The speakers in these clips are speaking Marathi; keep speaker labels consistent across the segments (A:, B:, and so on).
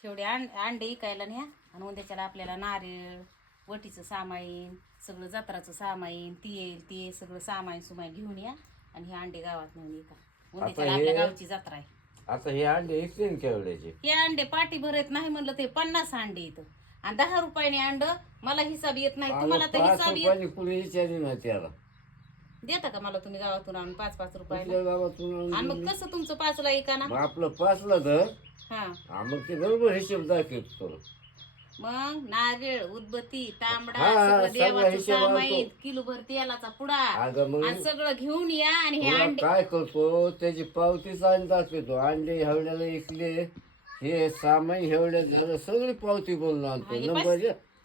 A: शेवटे अंडे इकायला न्या आणि उद्याच्याला आपल्याला नारळ वटीचं सामाईन सगळं जत्राचं सामाईन ते सगळं सामाईन सुमाईन घेऊन या आणि हे अंडे गावात नेऊन इका उद्याच्याला आपल्या गावची जत्रा आहे.
B: आता हे अंडे इकतील केवढ्याचे?
A: हे अंडे पाटी भरत नाही म्हणलं ते 50 अंडे येतं आणि 10 रुपयाने अंड. मला हिसाब येत नाही तुम्हाला तर हिसाब येत.
B: कुणी विचारली ना त्याला
A: देता का मला तुम्ही गावातून आणून 5-5 रुपयाला?
B: आपल्या गावातून
A: आणि मग कसं तुमचं 5ला एका ना?
B: मग आपलं 5ला धर.
A: हा
B: मग ते बरोबर हिशोब दाखवतो.
A: मग नारळ उदबत्ती तांबडा
B: हा,
A: सगळं
B: सगळं
A: देवाचं
B: हिशोब
A: सामाईन
B: आणतो.
A: किलोभर तेलाचा पुडा
B: अगं मग
A: आणि सगळं घेऊन या आणि हे
B: तुला
A: अंडे
B: काय करतो त्याची पावतीच आणि दाखवतो. अंडे हेवड्याला इकले हे सामान हेवड्या झालं सगळी पावती बोलून आणतो.
A: आणि
B: नंबर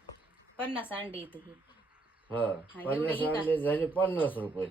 A: 50 अंडे येतं हे.
B: हा 50 अंडे झाले 50 रुपये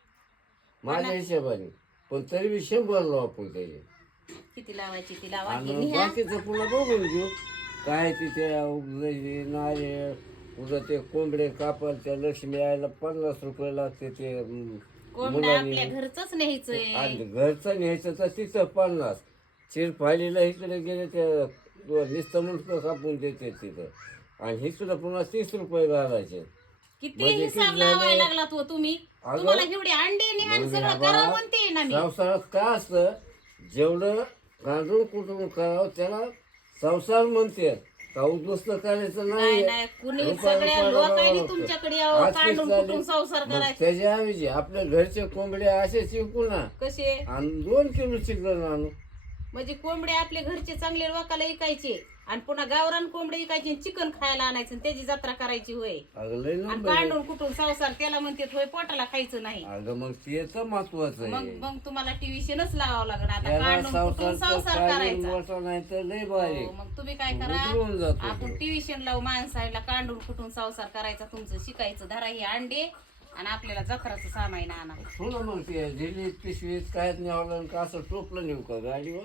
B: माझ्या हिशोबाने. पण तरी बी 100 लावू आपण त्याचे.
A: किती लावायची ती लावा
B: आणि
A: हे न्या.
B: बाकीचं पुन्हा बघून घेऊ काय तिथे उगले नारळ उद्या ते कोंबडे कापाल त्या लक्ष्मी यायला 50 रुपये लागते. ते
A: कोंबडा आपल्या घरचंच न्यायचंय.
B: आणि घरचं न्यायचं तर तिथं 50. चिरफालीला इकडे गेले ते नुसतं मुंडकं कापून देते तिथं आणि इकडं पुन्हा 30 रुपये घालायचे.
A: किती हिसाब लावायला लागला तो तुम्ही? तुम्हाला एवढे अंडे न्या आणि सगळं करा म्हणते ना मी.
B: संसारात काय असतं जेवढं गांडूळ कुटून करावं त्याला संसार म्हणते. का उद्ध्वस्त करायचं
A: नाही
B: नाही.
A: कुणी सगळ्या लोकांनी तुमच्याकडे यावं काढून कुठून संसार करायचा.
B: त्याच्याऐवजी आपल्या घरचे कोंबडे असे चिकू ना
A: कसे
B: आणि 2 किलो चिकन आणू.
A: म्हणजे कोंबडे आपले घरचे चांगले लोकाला इकायचे आणि पुन्हा गावरान कोंबडे इकायचे चिकन खायला आणायचं आणि त्याची जत्रा करायची होय.
B: अगं लय
A: आणि
B: नंबर.
A: काढून कुठून संसार त्याला म्हणते होय पोटाला खायचं नाही.
B: अगं मग ते तर महत्वाचं
A: मग
B: आहे.
A: मग तुम्हाला ट्युशनच लावावं लागणार आता
B: त्याला
A: काढून कुठून संसार करायचा.
B: मोठा नाही तर लय बारीक.
A: हो, मग तुम्ही काय करा
B: उतरून जातो.
A: आपण ट्युशन लावू माणसाला काढून कुठून संसार करायचा तुमचं शिकायचं. धरा हे अंडे आणि आपल्याला जत्राचं सामान आणा.
B: पुन्हा मग ते दिल्लीत पिशवीत काय न्यावलं का असं टोपलं नेऊ का गाडीवर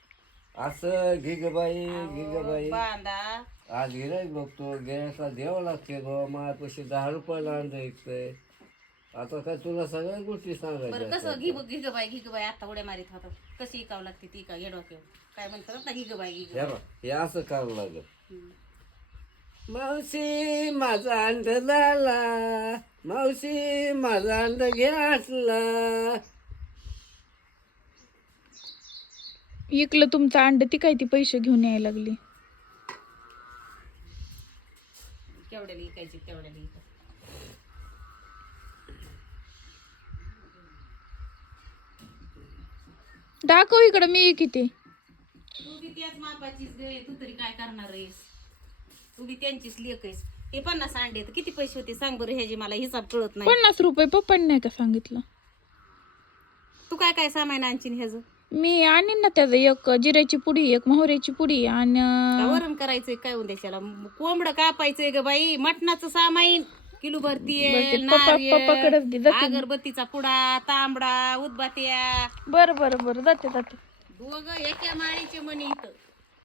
B: असं घे ग बाई घे ग बाई.
A: बांधा
B: आज गिराईक बघतो गिरायकला द्यावं लागते बाबा माझ्यापाशी 10 रुपयाला अंड ऐकतंय. आता काय तुला सगळ्या गोष्टी
A: बरं
B: सांगायच्या
A: कसं घी ग बाई आता उड्या मारीत होता कशी इकावं लागते ती का घेडवा काय म्हणतात ना घी ग बाई
B: हे असं करावं लागत. मावशी माझा अंड झाला मावशी माझा अंड घ्यासला.
C: इकलं तुमचं अंड ती काय ती पैसे घेऊन यायला लागली.
A: केवढ्याला इकायची तेवढ्याला इकायची.
C: दाखव इकडं मी किती.
A: तू बी त्याच मापाचीच गे तू तरी काय करणार आहेस. तू बी त्यांचीच लेक आहेस. हे 50 अंडे तर किती पैसे होते सांग बरं. ह्याची मला हिसाब कळत नाही.
C: 50 रुपये पप्पांनी नाही का सांगितलं.
A: तू काय काय सामान आणशील ह्याचं?
C: मी आणीन ना त्याचं एक जिऱ्याची पुडी एक मोहऱ्याची पुडी आणि
A: का वरण करायचंय काय उद्याच्याला कोंबडं कापायचंय ग बाई मटणाचं सामाईन किलोभर तेल
C: पप्पाकडेच दे
A: नारळ अगरबत्तीचा पुडा तांबडा उदबात्या.
C: बरं जाते
A: दोघं एका माळीचे मणी इथं.